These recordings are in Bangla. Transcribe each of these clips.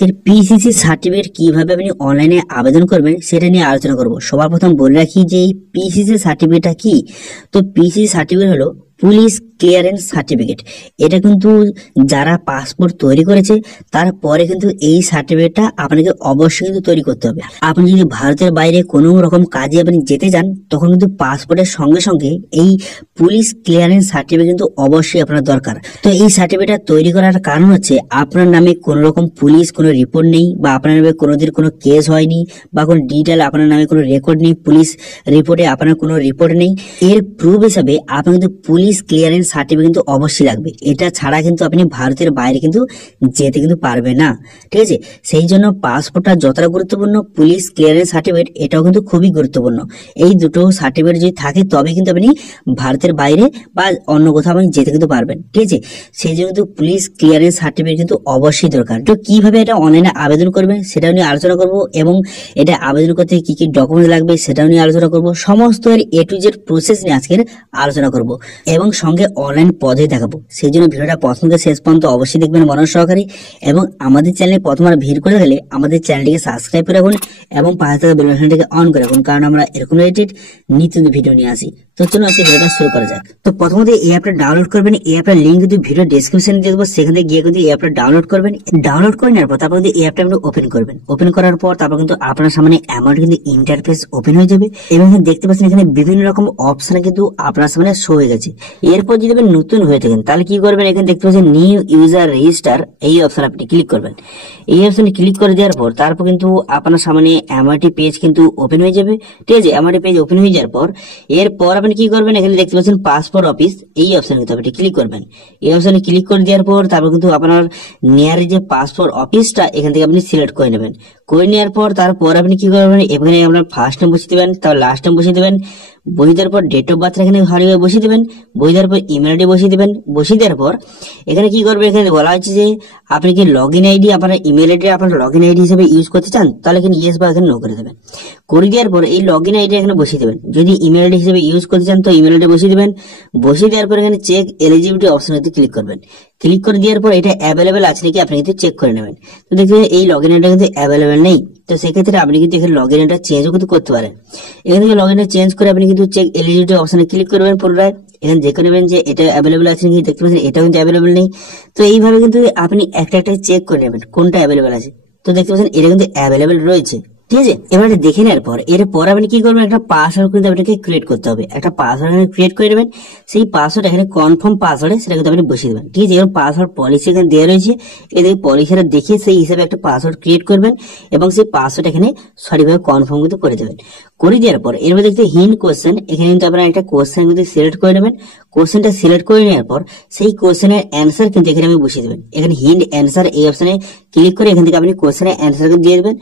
আজকের পিসিসি সার্টিফিকেট কিভাবে আপনি অনলাইনে আবেদন করবেন সেটা নিয়ে আলোচনা করব। সবার প্রথম বলে রাখি যে এই পিসিসি সার্টিফিকেটটা কি। তো পিসিসি সার্টিফিকেট হলো পুলিশ ক্লিয়ারেন্স সার্টিফিকেট। এটা কিন্তু যারা পাসপোর্ট তৈরি করেছে তারপরে কিন্তু এই সার্টিফিকেটটা আপনাকে অবশ্যই কিন্তু তৈরি করতে হবে। আপনি যদি ভারতের বাইরে কোনো রকম কাজে আপনি যেতে চান তখন কিন্তু পাসপোর্টের সঙ্গে সঙ্গে এই পুলিশ ক্লিয়ারেন্স সার্টিফিকেট কিন্তু অবশ্যই আপনার দরকার। তো এই সার্টিফিকেটটা তৈরি করার কারণ হচ্ছে আপনার নামে কোনো রকম পুলিশ কোনো রিপোর্ট নেই, বা আপনার নামে কোনোদিন কোনো কেস হয়নি, বা কোনো ডিটেল আপনার নামে কোনো রেকর্ড নেই, পুলিশ রিপোর্টে আপনার কোনো রিপোর্ট নেই। এর প্রুফ হিসাবে আপনার কিন্তু পুলিশ ক্লিয়ারেন্স সার্টিফিকেট কিন্তু অবশ্যই লাগবে। এটা ছাড়া কিন্তু আপনি ভারতের বাইরে কিন্তু যেতে কিন্তু পারবে না, ঠিক আছে। সেই জন্য পাসপোর্টটা যতটা গুরুত্বপূর্ণ, পুলিশ ক্লিয়ারেন্স সার্টিফিকেট এটাও কিন্তু খুবই গুরুত্বপূর্ণ। এই দুটো সার্টিফিকেট যদি থাকে তবে কিন্তু আপনি ভারতের বাইরে বা অন্য কোথাও আপনি যেতে কিন্তু পারবেন, ঠিক আছে। সেই জন্য কিন্তু পুলিশ ক্লিয়ারেন্স সার্টিফিকেট কিন্তু অবশ্যই দরকার। তো কিভাবে এটা অনলাইনে আবেদন করবেন সেটাও নিয়ে আলোচনা করব, এবং এটা আবেদন করতে কি কি ডকুমেন্ট লাগবে সেটাও নিয়ে আলোচনা করব। সমস্ত এ টু জেড প্রসেস নিয়ে আজকের আলোচনা করব এবং সঙ্গে অনলাইন পদ্ধতি দেখাবো। সেই জন্য ভিডিওটা প্রথম থেকে শেষ পর্যন্ত অবশ্যই দেখবেন মনোযোগ সহকারে, এবং আমাদের চ্যানেলে প্রথমবার ভিড় করে গেলে আমাদের চ্যানেলটিকে সাবস্ক্রাইব করে রাখুন এবং পাশে থাকা বেল বাটনটিকে অন করে রাখুন, কারণ আমরা এরকম রিলেটেড নিত্য ভিডিও নিয়ে আসি। তো চলুন আজকে ভিডিওটা শুরু করা যাক। তো প্রথমত এই অ্যাপটা ডাউনলোড করবেন। এই অ্যাপটার লিঙ্ক কিন্তু ভিডিও ডেসক্রিপশনে দিয়ে দেবো, সেখান থেকে গিয়ে কিন্তু এই অ্যাপটা ডাউনলোড করবেন। ডাউনলোড করে নেওয়ার পর তারপর কিন্তু এই অ্যাপটা আপনি ওপেন করবেন। ওপেন করার পর তারপর কিন্তু আপনার সামনে এমন কিন্তু ইন্টারফেস ওপেন হয়ে যাবে, এবং দেখতে পাচ্ছেন এখানে বিভিন্ন রকম অপশন কিন্তু আপনার সামনে শো হয়ে গেছে। এরপর যদি আপনি নতুন হয়ে থাকেন তাহলে কি করবেন, এখানে দেখতে পাচ্ছেন নিউ ইউজার রেজিস্টার, এই অপশন আপনি ক্লিক করবেন। এই অপশনে ক্লিক করে দেওয়ার পর তারপর কিন্তু আপনার সামনে এমআরটি পেজ কিন্তু ওপেন হয়ে যাবে, ঠিক আছে। এমআরটি পেজ ওপেন হয়ে যাওয়ার পর এরপর আপনি কি করবেন, এখানে দেখতে পাচ্ছেন পাসপোর্ট অফিস, এই অপশনে কিন্তু আপনি ক্লিক করবেন। এই অপশনে ক্লিক করে দেওয়ার পর তারপর কিন্তু আপনার নিয়ারে যে পাসপোর্ট অফিসটা এখান থেকে আপনি সিলেক্ট করে নেবেন। করে নেওয়ার পর তারপর আপনি কি করবেন, এখানে আপনার ফার্স্ট নেম বসিয়ে দেবেন, তারপর লাস্ট নেম বসিয়ে দেবেন, বসিয়ে দেওয়ার পর ডেট অফ বার্থ এখানে ভালোভাবে বসিয়ে দেবেন, বসিয়ে দেওয়ার পর ইমেল আইডি বসিয়ে দেবেন। বসিয়ে দেওয়ার পর এখানে কি করবেন, এখানে বলা হচ্ছে যে আপনি কি লগ ইন আইডি আপনার ইমেল আইডি আপনার লগ ইন আইডি হিসেবে ইউজ করতে চান, তাহলে এখানে ইয়েস বা এখানে নো করে দেবেন। করে দেওয়ার পর এই লগ ইন আইডি এখানে বসিয়ে দেবেন। যদি ইমেল আইডি হিসেবে ইউজ করতে চান তো ইমেল আইডি বসিয়ে দেবেন। বসিয়ে দেওয়ার পর এখানে চেক এলিজিবিলিটি অপশনে ক্লিক করবেন। ক্লিক করে দেওয়ার পর এটা অ্যাভেলেবেল আছে নাকি আপনি কিন্তু চেক করে নেবেন। তো দেখবেন এই লগ ইন আইডিটা কিন্তু অ্যাভেলেবেল নেই, তো সেক্ষেত্রে আপনি কিন্তু এখানে লগ ইন আইডিটা চেঞ্জও কিন্তু করতে পারেন। এখান থেকে লগ ইন চেঞ্জ করে আপনি কিন্তু চেক এলিজিবিলিটি অপশনে ক্লিক করবেন পুনরায়। এখানে দেখে নেবেন যে এটা অ্যাভেলেবেল আছে নাকি, দেখতে পাচ্ছেন এটাও কিন্তু অ্যাভেলেবেল নেই। তো এইভাবে কিন্তু আপনি একটা একটা চেক করে নেবেন কোনটা অ্যাভেলেবেল আছে। তো দেখতে পাচ্ছেন এটা কিন্তু অ্যাভেলেবেল রয়েছে, ঠিক আছে। এবারে দেখে নেওয়ার পর এরপর আপনি কি করবেন, একটা পাসওয়ার্ড কিন্তু আপনাকে ক্রিয়েট করতে হবে। একটা পাসওয়ার্ড ক্রিয়েট করে নেবেন। সেই পাসওয়ার্ড এখানে কনফার্ম পাসওয়ার্ডে সেটা কিন্তু আপনি বসিয়ে দেবেন, ঠিক আছে। এবার পাসওয়ার্ড পলিসি এখানে দেওয়া রয়েছে, এদের পলিসিটা দেখিয়ে সেই হিসাবে একটা পাসওয়ার্ড ক্রিয়েট করবেন, এবং সেই পাসওয়ার্ড এখানে সঠিকভাবে কনফার্ম কিন্তু করে দেবেন। করে দেওয়ার পর এর মধ্যে দেখতে হিন্ট কোশ্চেন, এখানে কিন্তু আপনারা একটা কোশ্চেন কিন্তু সিলেক্ট করে নেবেন। কোশ্চেনটা সিলেক্ট করে নেওয়ার পর সেই কোশ্চেনের অ্যান্সার কিন্তু এখানে আমি বসিয়ে দেবেন। এখানে হিন্ট অ্যান্সার এই অপশনে ক্লিক করে এখান থেকে আপনি কোশ্চেনের অ্যান্সার দিয়ে দেবেন।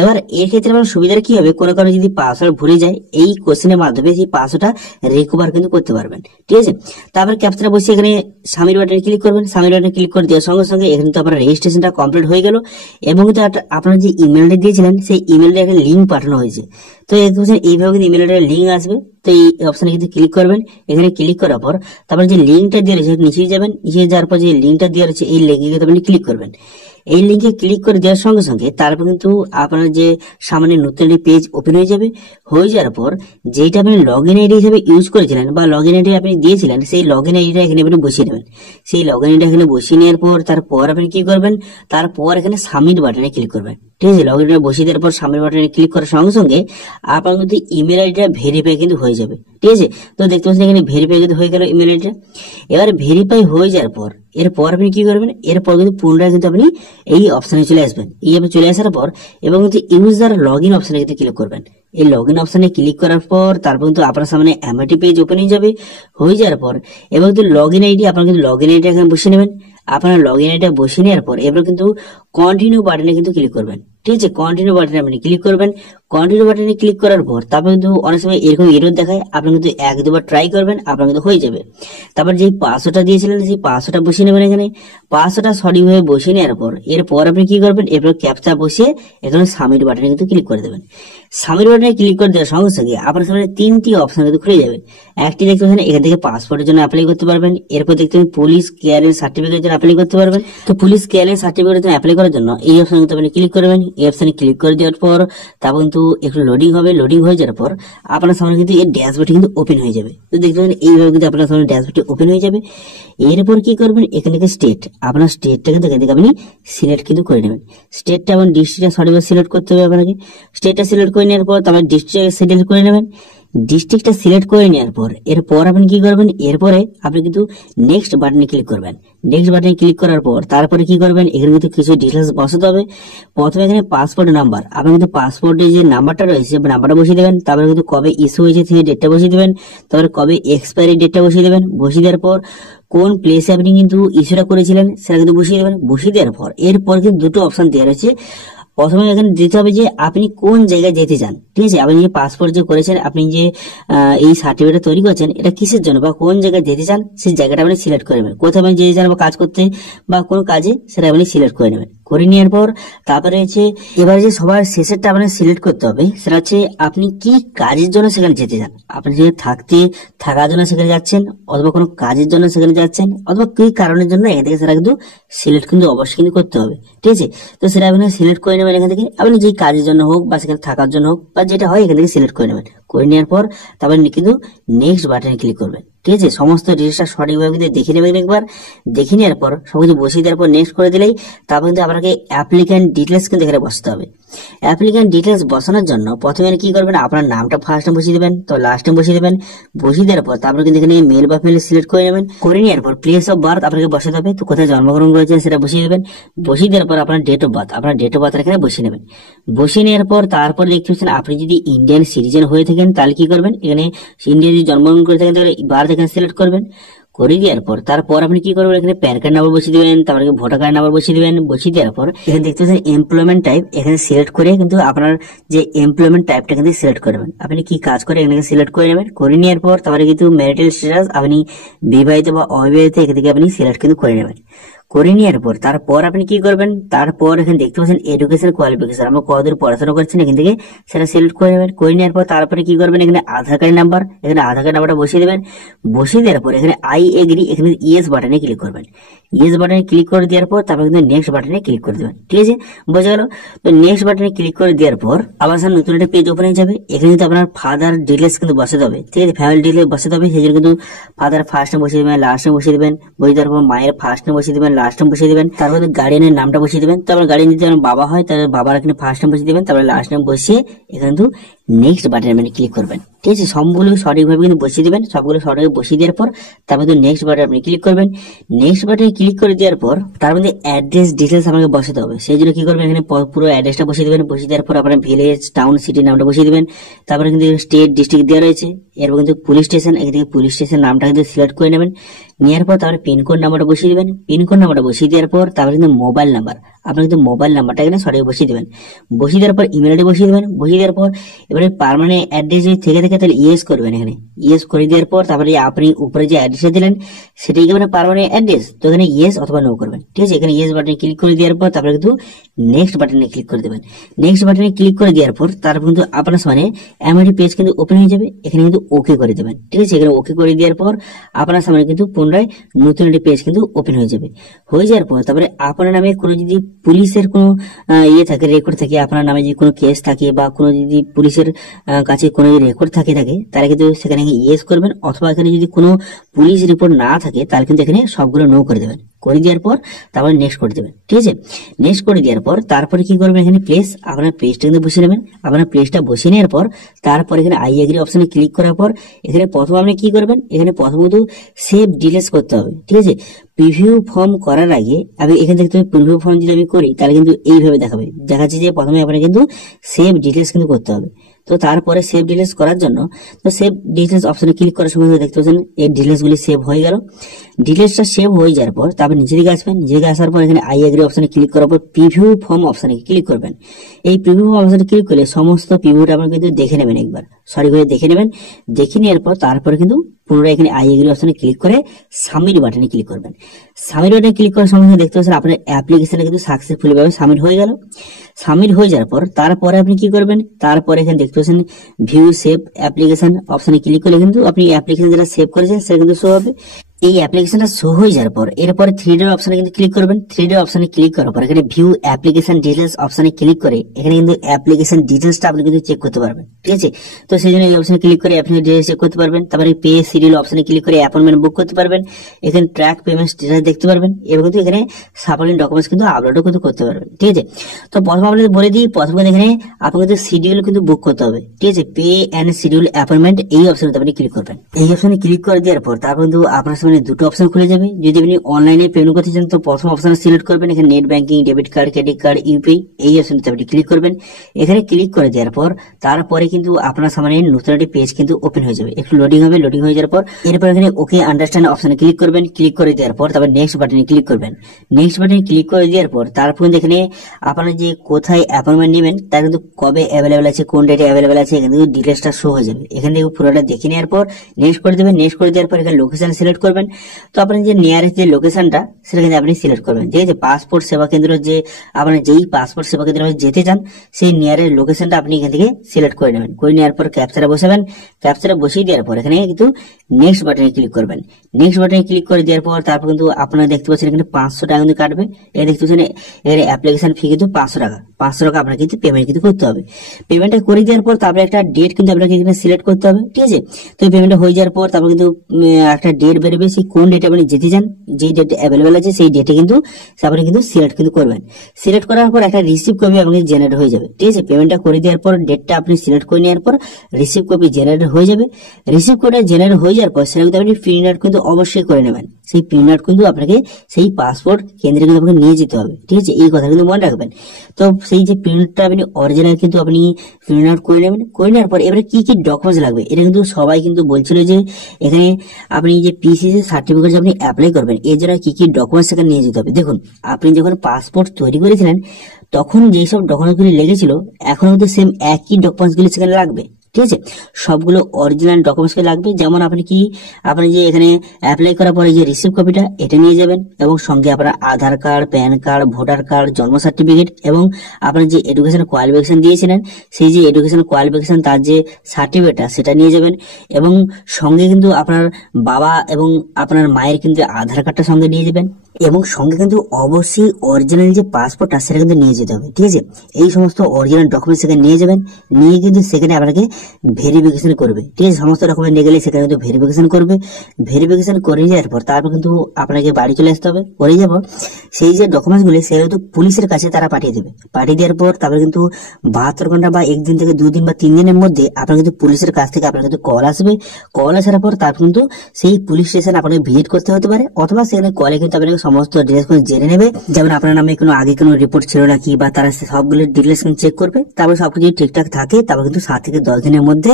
এবার এর ক্ষেত্রে আপনার সুবিধাটা কি হবে, কোনো কারণে যদি পাসওয়ার্ড ভুলে যায় এই কোশ্চেনের মাধ্যমে সেই পাসওয়ার্ডটা রিকভার কিন্তু করতে পারবেন, ঠিক আছে। তারপর ক্যাপচাটা বসে এখানে সাবমিট বাটনে ক্লিক করবেন। সাবমিট বাটনে ক্লিক করে দেওয়ার সঙ্গে সঙ্গে এখানে তো আপনার রেজিস্ট্রেশনটা কমপ্লিট হয়ে গেল, এবং কিন্তু আপনার যে ইমেলটা দিয়েছিলেন সেই ইমেলটা একটা লিঙ্ক পাঠানো হয়েছে। তো এইভাবে কিন্তু ইমেলটার লিঙ্ক আসবে। তো এই অপশনে কিন্তু ক্লিক করবেন। এখানে ক্লিক করার পর তারপর যে লিঙ্কটা দেওয়া রয়েছে নিচে যাবেন, নিচে যাওয়ার পর যে লিঙ্কটা দেওয়া রয়েছে এই লিঙ্কে কিন্তু আপনি ক্লিক করবেন। এই লিঙ্কে ক্লিক করে দেওয়ার সঙ্গে সঙ্গে তারপর কিন্তু আপনার যে সামনে নতুন একটি পেজ ওপেন হয়ে যাবে। হয়ে যাওয়ার পর যেটা আপনি লগ ইন আইডি হিসেবে ইউজ করেছিলেন বা লগ ইন আইডি আপনি দিয়েছিলেন সেই লগ ইন আইডিটা এখানে আপনি বসিয়ে নেবেন। সেই লগ ইন আইডিটা এখানে বসিয়ে নেওয়ার পর তারপর আপনি কি করবেন, তারপর এখানে সাবমিট বাটনে ক্লিক করবেন, ঠিক আছে। লগ ইনটা বসিয়ে দেওয়ার পর সাবমিট বাটনে ক্লিক করার সঙ্গে সঙ্গে আপনার কিন্তু ইমেল আইডিটা ভেরিফাই কিন্তু হয়ে যাবে, ঠিক আছে। তো দেখতে পাচ্ছেন এখানে ভেরিফাই কিন্তু হয়ে গেল ইমেল আইডিটা। এবার ভেরিফাই হয়ে যাওয়ার পর এরপর আপনি কি করবেন, এরপর কিন্তু পুনরায় কিন্তু আপনি এই অপশনে চলে আসবেন। এই অপশনে চলে আসার পর এবং কিন্তু ইউজার লগ ইন অপশনে কিন্তু ক্লিক করবেন। এই লগ ইন অপশনে ক্লিক করার পর তারপর কিন্তু আপনার সামনে এমআরটি পেজ ওপেন হয়ে যাবে। হয়ে যাওয়ার পর এবং কিন্তু লগ ইন আইডি আপনার কিন্তু লগ ইন আইডি এখানে বসিয়ে নেবেন। আপনার লগ ইন আইডিটা বসিয়ে নেওয়ার পর এবার কিন্তু কন্টিনিউ বাটনে কিন্তু ক্লিক করবেন, ঠিক আছে। কন্টিনিউ বাটনে আপনি ক্লিক করবেন। কন্টিনিউ বাটনে ক্লিক করার পর তারপর কিন্তু অনেক সময় এরকম এরর দেখায়, আপনি কিন্তু এক দুবার ট্রাই করবেন, আপনার কিন্তু হয়ে যাবে। তারপর যেই পাসওয়ার্ডটা দিয়েছিলেন সেই পাসওয়ার্ডটা বসিয়ে নেবেন। এখানে পাসওয়ার্ডটা সঠিকভাবে বসিয়ে নেওয়ার পর এরপর আপনি কি করবেন, এরপর ক্যাপচা বসিয়ে এখানে সাবমিট বাটনে কিন্তু ক্লিক করে দেবেন। সাবমিট বাটনে ক্লিক করে দেওয়ার সঙ্গে সঙ্গে আপনার সামনে তিনটি অপশন কিন্তু খুলে যাবে। একটি দেখতে পাচ্ছেন এখান থেকে পাসপোর্টের জন্য অ্যাপ্লাই করতে পারবেন, এরপর দেখতে পাবেন পুলিশ ক্লিয়ারেন্স সার্টিফিকেটের জন্য অ্যাপ্লাই করতে পারবেন। তো পুলিশ ক্লিয়ারেন্স সার্টিফিকেটের জন্য অ্যাপ্লাই করার জন্য এই অপশনে কিন্তু আপনি ক্লিক করবেন। এই অপশনে ক্লিক করে দেওয়ার পর তারপর কিন্তু একটু লোডিং হবে, লোডিং হয়ে যাওয়ার পর আপনার সামনে কিন্তু এই ড্যাশবোর্ড কিন্তু ওপেন হয়ে যাবে। তো দেখতে পাবেন এইভাবে কিন্তু আপনার সামনে ড্যাশবোর্ডটি ওপেন হয়ে যাবে। এরপর কি করবেন, এখান থেকে স্টেট, আপনার স্টেটটা কিন্তু এখান থেকে আপনি সিলেক্ট কিন্তু করে নেবেন। স্টেটটা এবং ডিস্ট্রিক্টটা সঠিকভাবে সিলেক্ট করতে হবে আপনাকে। স্টেটটা সিলেক্ট করে নেওয়ার পর তারপর ডিস্ট্রিক্ট সিলেক্ট করে নেবেন। ডিস্ট্রিক্টটা সিলেক্ট করে নেওয়ার পর এরপর আপনি কি করবেন, এরপরে আপনি কিন্তু নেক্সট বাটনে ক্লিক করবেন। নেক্সট বাটনে ক্লিক করার পর তারপরে কি করবেন, এখানে কিন্তু কিছু ডিটেলস বসাতে হবে। প্রথমে এখানে পাসপোর্ট নাম্বার, আপনি কিন্তু পাসপোর্টের যে নাম্বারটা রয়েছে নাম্বারটা বসিয়ে দেবেন। তারপরে কিন্তু কবে ইস্যু হয়েছে সেই ডেটটা বসিয়ে দেবেন। তারপরে কবে এক্সপায়ারি ডেটটা বসিয়ে দেবেন। বসিয়ে দেওয়ার পর কোন প্লেসে আপনি কিন্তু ইস্যুটা করেছিলেন সেটা কিন্তু বসিয়ে দেবেন। বসিয়ে দেওয়ার পর এরপর কিন্তু দুটো অপশন দেওয়া রয়েছে। প্রথমে এখানে দিতে হবে যে আপনি কোন জায়গায় যেতে চান, ঠিক আছে। আপনি যে পাসপোর্ট যে করেছেন, আপনি যে এই সার্টিফিকেট তৈরি করছেন, এটা কিসের জন্য বা কোন জায়গায় যেতে চান সেই জায়গাটা আপনি সিলেক্ট করে নেবেন। কোথায় আপনি যেতে চান বা কাজ করতে বা কোনো কাজে সেটা আপনি সিলেক্ট করে নেবেন। করে নেওয়ার পর তারপরে হচ্ছে এবার যে সবার শেষেরটা আপনার সিলেক্ট করতে হবে, সেটা হচ্ছে আপনি কি কাজের জন্য সেখানে যেতে চান। আপনি যে থাকার জন্য সেখানে যাচ্ছেন, অথবা কোনো কাজের জন্য সেখানে যাচ্ছেন, অথবা কি কারণের জন্য এখান থেকে সেটা কিন্তু সিলেক্ট কিন্তু অবশ্যই কিন্তু করতে হবে, ঠিক আছে। তো সেটা আপনি সিলেক্ট করে নেবেন। এখান থেকে আপনি যে কাজের জন্য হোক বা সেখানে থাকার জন্য হোক বা যেটা হয় এখান থেকে সিলেক্ট করে নেবেন। করে নেওয়ার পর তারপর কিন্তু নেক্সট বাটনে ক্লিক করবেন, ঠিক আছে। সমস্ত ডিটেলসটা সঠিকভাবে কিন্তু দেখে নেবেন একবার। দেখে নেওয়ার পর সবকিছু বসিয়ে দেওয়ার পর নেক্সট করে দিলেই তারপর কিন্তু আপনাকে অ্যাপ্লিক্যান্ট ডিটেলস কিন্তু এখানে বসাতে হবে। অ্যাপ্লিক্যান্ট ডিটেলস বসানোর জন্য প্রথমে কি করবেন, আপনার নামটা ফার্স্ট বসিয়ে দেবেন, তো লাস্ট টাইম বসিয়ে দেবেন। বসিয়ে দেওয়ার পর তারপর কিন্তু এখানে মেল বা ফিমেল সিলেক্ট করে নেবেন। করে নেওয়ার পর প্লেস অফ বার্থ আপনাকে বসাতে হবে, তো কোথায় জন্মগ্রহণ করেছেন সেটা বসিয়ে দেবেন। বসিয়ে দেওয়ার পর আপনার ডেট অফ বার্থ, আপনার ডেট অফ বার্থ এখানে বসিয়ে নেবেন। বসিয়ে নেওয়ার পর তারপর দেখতে পাচ্ছেন আপনি যদি ইন্ডিয়ান সিটিজেন হয়ে থাকেন তাহলে কি করবেন, এখানে ইন্ডিয়া যদি জন্মগ্রহণ করে থাকেন তাহলে বার্থ এখানে সিলেক্ট করবেন। করে দেওয়ার পর তারপর আপনি কি করবেন, এখানে প্যান কার্ড নাম্বার বসিয়ে দিবেন, তারপরে ভোটার কার্ড নাম্বার বসিয়ে দিবেন। বসিয়ে দেওয়ার পর এখানে দেখতে পাচ্ছেন এমপ্লয়মেন্ট টাইপ, এখানে সিলেক্ট করে কিন্তু আপনার যে এমপ্লয়মেন্ট টাইপটা কিন্তু সিলেক্ট করবেন। আপনি কি কাজ করে এখানে সিলেক্ট করে নেবেন। করে নেওয়ার পর তারপরে কিন্তু ম্যারিটাল স্ট্যাটাস আপনি বিবাহিত বা অবিবাহিত এখান থেকে আপনি সিলেক্ট কিন্তু করে নেবেন। করে নেওয়ার পর তারপর আপনি কি করবেন, তারপর এখানে দেখতে পাচ্ছেন এডুকেশন কোয়ালিফিকেশন, আমরা কতদূর পড়াশোনা করছেন এখান থেকে সেটা সিলেক্ট করে নেবেন। করে নেওয়ার পর তারপরে কি করবেন, এখানে আধার কার্ড নাম্বার, এখানে আধার কার্ড নাম্বারটা বসিয়ে দেবেন। বসিয়ে দেওয়ার পর এখানে আই এগ্রি, এখানে ইয়েস বাটনে ক্লিক করবেন। ইয়েস বাটনে ক্লিক করে দেওয়ার পর তারপর কিন্তু নেক্সট বাটনে ক্লিক করে দেবেন, ঠিক আছে, বোঝা গেল। তো নেক্সট বাটনে ক্লিক করে দেওয়ার পর আবার সামনে নতুন একটা পেজ ওপেন হয়ে যাবে। এখানে কিন্তু আপনার ফাদার ডিটেলস কিন্তু বসাতে হবে, ঠিক আছে, ফ্যামিলি ডিটেলস বসাতে হবে। সেই জন্য কিন্তু ফাদার ফার্স্ট নেম বসিয়ে দেবেন, লাস্ট নেম বসিয়ে দেবেন। বসিয়ে দেওয়ার পর মায়ের ফার্স্ট নেম বসিয়ে দেবেন, লাস্ট নেম বসিয়ে দেবেন। তারপর গার্ডিয়ানের নামটা বসিয়ে দেবেন। তারপর গার্ডিয়ান যদি আমার বাবা হয় তাহলে বাবার এখানে ফার্স্ট নেম বসিয়ে দেবেন, তারপরে লাস্ট নেম বসিয়ে এখানে কিন্তু নেক্সট বাটনে মানে ক্লিক করবেন, ঠিক আছে। সবগুলো সঠিকভাবে কিন্তু বসিয়ে দিবেন। সবগুলো সঠিকভাবে বসিয়ে দেওয়ার পর তারপর নেক্সট বাটনে আপনি ক্লিক করবেন। নেক্সট বাটনে ক্লিক করে দেওয়ার পর তার মধ্যে অ্যাড্রেস ডিটেলস আপনাকে বসাতে হবে। সেই জন্য কি করবেন, এখানে পুরো অ্যাড্রেসটা বসিয়ে দেবেন। বসিয়ে দেওয়ার পর আপনার ভিলেজ, টাউন, সিটির নামটা বসিয়ে দেবেন। তারপরে কিন্তু স্টেট, ডিস্ট্রিক্ট দেওয়া রয়েছে। এরপর কিন্তু পুলিশ স্টেশন, এখান থেকে পুলিশ স্টেশন নামটা কিন্তু সিলেক্ট করে নেবেন। নেওয়ার পর তারপরে পিনকোড নাম্বারটা বসিয়ে দেবেন। পিনকোড নাম্বারটা বসিয়ে দেওয়ার পর তারপরে কিন্তু মোবাইল নাম্বার, আপনি কিন্তু মোবাইল নাম্বারটা এখানে সঠিক বসিয়ে দেবেন। বসিয়ে দেওয়ার পর ইমেল আইডি বসিয়ে দেবেন। বসিয়ে দেওয়ার পর এবারে পার্মানেন্ট অ্যাড্রেস যদি থেকে থাকে তাহলে ইয়েস করবেন। এখানে ইয়েস করে দেওয়ার পর তারপরে আপনি উপরে যে অ্যাড্রেসটা দিলেন সেটাই কি মানে পার্মানেন্ট অ্যাড্রেস, তো এখানে ইয়েস অথবা নো করবেন, ঠিক আছে। এখানে ইয়েস বাটনে ক্লিক করে দেওয়ার পর তারপরে কিন্তু নেক্সট বাটনে ক্লিক করে দেবেন। নেক্সট বাটনে ক্লিক করে দেওয়ার পর তারপর কিন্তু আপনার সামনে এমআইডি পেজ কিন্তু ওপেন হয়ে যাবে। এখানে কিন্তু ওকে করে দেবেন, ঠিক আছে। এখানে ওকে করে দেওয়ার পর আপনার সামনে কিন্তু পুনরায় নতুন একটি পেজ কিন্তু ওপেন হয়ে যাবে। হয়ে যাওয়ার পর তারপরে আপনার নামে কোনো যদি পুলিশের কোনো থাকে, রেকর্ড থাকে, আপনার নামে যদি কোনো কেস থাকে বা কোনো যদি পুলিশের কাছে কোনো রেকর্ড থাকে তাহলে কিন্তু সেখানে ইয়েস করবেন। অথবা এখানে যদি কোনো পুলিশ রিপোর্ট না থাকে তাহলে কিন্তু এখানে সবগুলো নো করে দেবেন। করে দেওয়ার পর তারপরে নেক্সট করে দেবেন, ঠিক আছে। নেক্সট করে দেওয়ার পর তারপরে কি করবেন, এখানে প্লেস, আপনার প্লেসটা কিন্তু বসিয়ে নেবেন। আপনার প্লেসটা বসিয়ে নেওয়ার পর তারপর এখানে আই এগ্রি অপশনে ক্লিক করার পর এখানে প্রথম আপনি কি করবেন, এখানে প্রথমত সেভ ডিটেলস করতে হবে, ঠিক আছে। প্রিভিউ ফর্ম করার আগে আমি এখান থেকে প্রিভিউ ফর্ম যদি আমি করি তাহলে কিন্তু এইভাবে দেখাচ্ছে যে প্রথমে আপনার কিন্তু সেভ ডিটেলস কিন্তু করতে হবে। তো তারপরে সেভ ডিটেলস করার জন্য তো সেভ ডিটেলস অপশনে ক্লিক করার সময় দেখতে পাচ্ছেন এই ডিটেলস গুলি সেভ হয়ে গেল। ডিটেলসটা সেভ হয়ে যাওয়ার পর তারপর নিচে দিকে আসবেন, নিচে দিকে আসার পর এখানে আই এগ্রি অপশনে ক্লিক করার পর প্রিভিউ ফর্ম অপশনে ক্লিক করবেন। এই প্রিভিউ ফর্ম অপশনে ক্লিক করলে সমস্ত প্রিভিউটা আপনি কিন্তু দেখে নেবেন, একবার সরি করে দেখে নেবেন। দেখে নেওয়ার পর তারপরে কিন্তু পুনরায় এখানে আই এগ্রি অপশনে ক্লিক করে সাবমিট বাটনে ক্লিক করবেন। সাবমিট বাটনে ক্লিক করার সময় দেখতে পাচ্ছেন আপনার অ্যাপ্লিকেশনে কিন্তু সাকসেসফুলি ভাবে সাবমিট হয়ে গেল। সাবমিট হয়ে যাওয়ার পর তারপরে আপনি কি করবেন, তারপরে এখানে দেখতে পাচ্ছেন ভিউ সেভ অ্যাপ্লিকেশন অপশনে ক্লিক করলে কিন্তু আপনি অ্যাপ্লিকেশন যেটা সেভ করেছেন সেটা কিন্তু শো হবে। এই অ্যাপ্লিকেশনটা শো হয়ে যাওয়ার পর এরপরে 3D অপশনে কিন্তু ক্লিক করবেন। 3D অপশনে ক্লিক করার পর এখানে ভিউ অ্যাপ্লিকেশন ডিটেলস অপশনে ক্লিক করে এখানে কিন্তু অ্যাপ্লিকেশন ডিটেলসটা আপনি কিন্তু চেক করতে পারবেন, ঠিক আছে। তো সেই জন্য এই অপশনে ক্লিক করে অ্যাপ্লিকেশন ডিটেলস চেক করতে পারবেন। তারপরে পে শিডিউল অপশনে ক্লিক করে অ্যাপয়েন্টমেন্ট বুক করতে পারবেন। এখানে ট্র্যাক পেমেন্ট স্ট্যাটাস দেখতে পারবেন এবং কিন্তু এখানে সাপোর্টিং ডকুমেন্টস কিন্তু আপলোডও কিন্তু করতে পারবেন, ঠিক আছে। তো প্রথমে আপনাদের বলে দিই, প্রথমে এখানে আপনাদের শিডিউল কিন্তু বুক করতে হবে, ঠিক আছে। পে এন্ড শিডিউল অ্যাপয়েন্টমেন্ট এই অপশনে আপনি ক্লিক করবেন। এই অপশনে ক্লিক করে দেওয়ার পর তারপর কিন্তু আপনার সামনে দুটো অপশন খুলে যাবে। যদি আপনি অনলাইনে পেমেন্ট করতে চান তো প্রথম অপশনে সিলেক্ট করবেন, এখানে net banking, debit card, credit card, UPI এই অপশনে আপনি ক্লিক করবেন। এখানে ক্লিক করে দেওয়ার পর তারপরে কিন্তু আপনার সামনে নতুন একটি পেজ কিন্তু ওপেন হয়ে যাবে, একটু লোডিং হবে। লোডিং হয়ে যাওয়ার পর এরপর এখানে ওকে আন্ডারস্ট্যান্ড অপশনে ক্লিক করবেন। ক্লিক করে দেওয়ার পর তারপর নেক্সট বাটনে ক্লিক করবেন। নেক্সট বাটনে ক্লিক করে দেওয়ার পর তারপর এখানে আপনারা যে কোথায় অ্যাপয়েন্টমেন্ট নেবেন তার কিন্তু কবে অ্যাভেলেবেল আছে, কোন ডেটে অ্যাভেলেবেল আছে এখানে কিন্তু ডিটেলসটা শো হয়ে যাবে। এখান থেকে পুরোটা দেখে নেওয়ার পর নেক্সট করে দেবেন। নেক্সট করে দেওয়ার পর এখানে লোকেশন সিলেক্ট করবেন। তো আপনি যে নিয়ারেস্ট যে লোকেশনটা সেটা কিন্তু আপনি সিলেক্ট করবেন, ঠিক আছে। পাসপোর্ট সেবা কেন্দ্র যে আপনার যেই পাসপোর্ট সেবা কেন্দ্রে যেতে চান সেই নিয়ারেস্ট লোকেশনটা আপনি এখান থেকে সিলেক্ট করে নেবেন। করে নেওয়ার পর ক্যাপচারে বসাবেন। ক্যাপচারে বসিয়ে দেওয়ার পর এখানে কিন্তু নেক্সট বাটনে ক্লিক করবেন। নেক্সট বাটনে ক্লিক করে দেওয়ার পর তারপর কিন্তু আপনারা দেখতে পাচ্ছেন এখানে 500 টাকা কিন্তু কাটবে। এখানে দেখতে পাচ্ছেন এখানে অ্যাপ্লিকেশন ফি কিন্তু 500 টাকা। 500 টাকা আপনাকে কিন্তু পেমেন্ট কিন্তু করতে হবে। পেমেন্টটা করে দেওয়ার পর তারপরে একটা ডেট কিন্তু আপনাকে এখানে সিলেক্ট করতে হবে, ঠিক আছে। তো পেমেন্টটা হয়ে যাওয়ার পর তারপর কিন্তু একটা ডেট বেরোবে, সেই কোন ডেটে আপনি যেতে চান, যেই ডেট অ্যাভেলেবেল আছে সেই ডেটে কিন্তু আপনি কিন্তু সিলেক্ট কিন্তু করবেন। সিলেক্ট করার পর একটা রিসিভ কপি আপনাকে জেনারেট হয়ে যাবে, ঠিক আছে। পেমেন্টটা করে দেওয়ার পর ডেটটা আপনি সিলেক্ট করে নেওয়ার পর রিসিভ কপি জেনারেট হয়ে যাবে। রিসিভ কপি জেনারেট হয়ে যাওয়ার পর সেটা কিন্তু আপনি প্রিন্ট আউট কিন্তু অবশ্যই করে নেবেন। সেই প্রিন্ট আউট কিন্তু আপনাকে সেই পাসপোর্ট কেন্দ্রে কিন্তু আপনাকে নিয়ে যেতে হবে, ঠিক আছে। এই কথা কিন্তু মনে রাখবেন। তো সেই যে প্রিন্টটা আপনি অরিজিনাল কিন্তু আপনি প্রিন্ট আউট করে নেবেন। করে নেওয়ার পর এবারে কি কি ডকুমেন্টস লাগবে এটা কিন্তু সবাই কিন্তু বলছিল যে এখানে আপনি যে পিসিসি সার্টিফিকেট আপনি অ্যাপ্লাই করবেন এর জন্য কি কি ডকুমেন্টস এখানে নিয়ে যেতে হবে। দেখুন, আপনি যখন পাসপোর্ট তৈরি করেছিলেন তখন যেসব ডকুমেন্টসগুলি লেগেছিল এখন কিন্তু সেম একই ডকুমেন্টসগুলি সেখানে লাগবে, ঠিক আছে। সবগুলো অরিজিনাল ডকুমেন্টস লাগবে। যেমন আপনি যে এখানে অ্যাপ্লাই করার পরে যে রিসিভ কপিটা এটা নিয়ে যাবেন এবং সঙ্গে আপনার Aadhaar card, PAN card, voter card, জন্ম সার্টিফিকেট এবং আপনার যে এডুকেশন কোয়ালিফিকেশন দিয়েছিলেন সেই যে এডুকেশন কোয়ালিফিকেশন তার যে সার্টিফিকেটটা সেটা নিয়ে যাবেন এবং সঙ্গে কিন্তু আপনার বাবা এবং আপনার মায়ের কিন্তু আধার কার্ডটা সঙ্গে নিয়ে যাবেন এবং সঙ্গে কিন্তু অবশ্যই অরিজিনাল যে পাসপোর্টটা সেটা কিন্তু নিয়ে যেতে হবে, ঠিক আছে। এই সমস্ত অরিজিনাল ডকুমেন্ট সেখানে নিয়ে যাবেন। নিয়ে কিন্তু সেখানে আপনাকে ভেরিফিকেশন করবে, ঠিক আছে। সমস্ত ডকুমেন্ট নিয়ে গেলে সেখানে কিন্তু ভেরিফিকেশন করবে। ভেরিফিকেশন করে যাওয়ার পর তারপর কিন্তু আপনাকে বাড়ি চলে আসতে হবে। করে যাব সেই যে ডকুমেন্টসগুলি সেগুলো কিন্তু পুলিশের কাছে তারা পাঠিয়ে দেবে। পাঠিয়ে দেওয়ার পর তারপরে কিন্তু 72 ঘন্টা বা একদিন থেকে 2 দিন বা 3 দিনের মধ্যে আপনার কিন্তু পুলিশের কাছ থেকে আপনার কিন্তু কল আসবে। কল আসার পর তারপর কিন্তু সেই পুলিশ স্টেশন আপনাকে ভিজিট করতে হতে পারে অথবা সেখানে কলে কিন্তু আপনাকে সমস্ত ডিটেলস জেনে নেবে। যেমন আপনার নামে আগে কোনো রিপোর্ট ছিল নাকি বা তারা সবগুলো ডিটেলস চেক করবে। তারপর সবকিছু ঠিকঠাক থাকে তারপর কিন্তু 7 থেকে 10 দিনের মধ্যে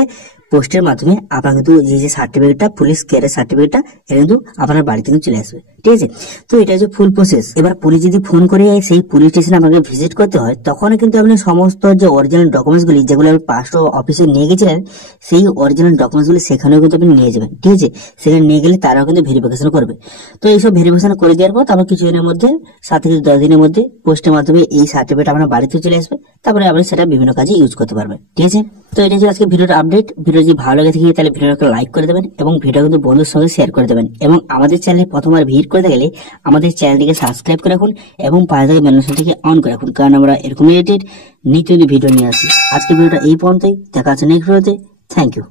পোস্টের মাধ্যমে আপনার কিন্তু যে সার্টিফিকেটটা পুলিশ কেয়ারের সার্টিফিকেটটা এটা কিন্তু আপনার বাড়িতে কিন্তু চলে আসবে, ঠিক আছে। তো এটা হচ্ছে ফুল প্রসেস। এবার পুলিশ যদি ফোন করে সেই পুলিশ স্টেশনে আপনাকে ভিজিট করতে হয় তখন কিন্তু আপনি সমস্ত যে অরিজিনাল ডকুমেন্টস গুলি যেগুলো আপনি পাসপোর্ট অফিসে নিয়ে গেছিলেন সেই অরিজিনাল ডকুমেন্টস গুলি সেখানেও কিন্তু আপনি নিয়ে যাবেন, ঠিক আছে। সেখানে নিয়ে গেলে তারাও কিন্তু ভেরিফিকেশন করবে। তো এইসব ভেরিফিকেশন করে দেওয়ার পর তারপর কিছুদিনের মধ্যে 7 থেকে 10 দিনের মধ্যে পোস্টের মাধ্যমে এই সার্টিফিকেট আপনার বাড়িতে চলে আসবে। তারপরে আপনি সেটা বিভিন্ন কাজে ইউজ করতে পারবেন, ঠিক আছে। তো এটা ছিল আজকে ভিডিওর আপডেট। ভিডিও যদি ভালো লাগে থাকে তাহলে ভিডিওটাকে লাইক করে দেবেন এবং ভিডিও কিন্তু বন্ধুদের সঙ্গে শেয়ার করে দেবেন এবং আমাদের চ্যানেলে প্রথমবার ভিজিট করতে গেলে আমাদের চ্যানেলটিকে সাবস্ক্রাইব করে রাখুন এবং পাশে থাকা বেল আইকনটিকে অন করে রাখুন, কারণ আমরা এরকম রিলেটেড নিত্য ভিডিও নিয়ে আসি। আজকে ভিডিওটা এই পর্যন্তই, দেখা হচ্ছে নেক্সট ভিডিওতে। Thank you.